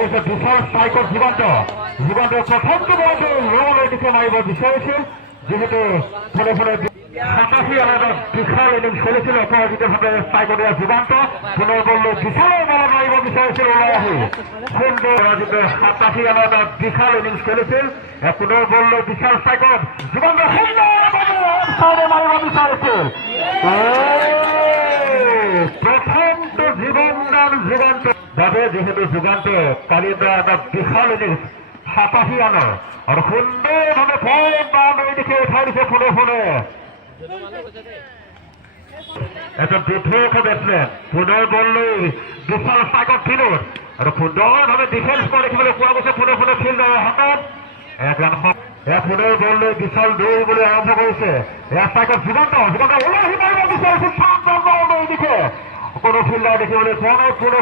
গৈছে বিশাল স্ট্ৰাইকত জীৱান্ত প্ৰথমটো বলটো ৰঙলৈ দিছে মাৰিব বিচাৰিছিল, যিহেতু ফলে ফলে 87 ৰানত বিশাল ইনিংছ খেলিছিল। অপৰাজিতভাৱে স্ট্ৰাইকত দিয়া জীৱান্ত পুনৰ বললৈ বিশালৰ বলত মাৰিব বিচাৰিছিল, ওলাই আহি সুন্দৰ পৰাজিত 87 ৰানত বিশাল ইনিংছ খেলিছিল। পুনৰ বললৈ বিশাল স্ট্ৰাইকত জীৱান্ত সুন্দৰ মাৰিব বিচাৰিছিল। প্ৰথমটো যুগান্ত বাবে যিহেতু যুগান্ত কালিৰ পৰা এটা বিশাল ইনিংছ 87 ৰানৰ আৰু সুন্দৰভাৱে বাউণ্ডাৰী দিশে উঠাই দিছে পুনৰ এজন বিধ্বংস বেটছমেন। পুনৰ বললৈ বিশাল স্ট্ৰাইকত ফিল্ডত আৰু সুন্দৰভাৱে ডিফেন্স কৰা দেখিবলৈ পোৱা গৈছে পুনৰ ফিল্ডৰ হাতত এক ৰান। পুনৰ বললৈ বিশাল দৌৰিবলৈ আৰম্ভ কৰিছে। এয়া স্ট্ৰাইকত যুগান্ত ওলাই আহি মাৰিব বিচাৰিছিল, বাউণ্ডাৰী দিশে কোনো ফিল্ডাৰ দেখিবলৈ পোৱা নাই পুনৰ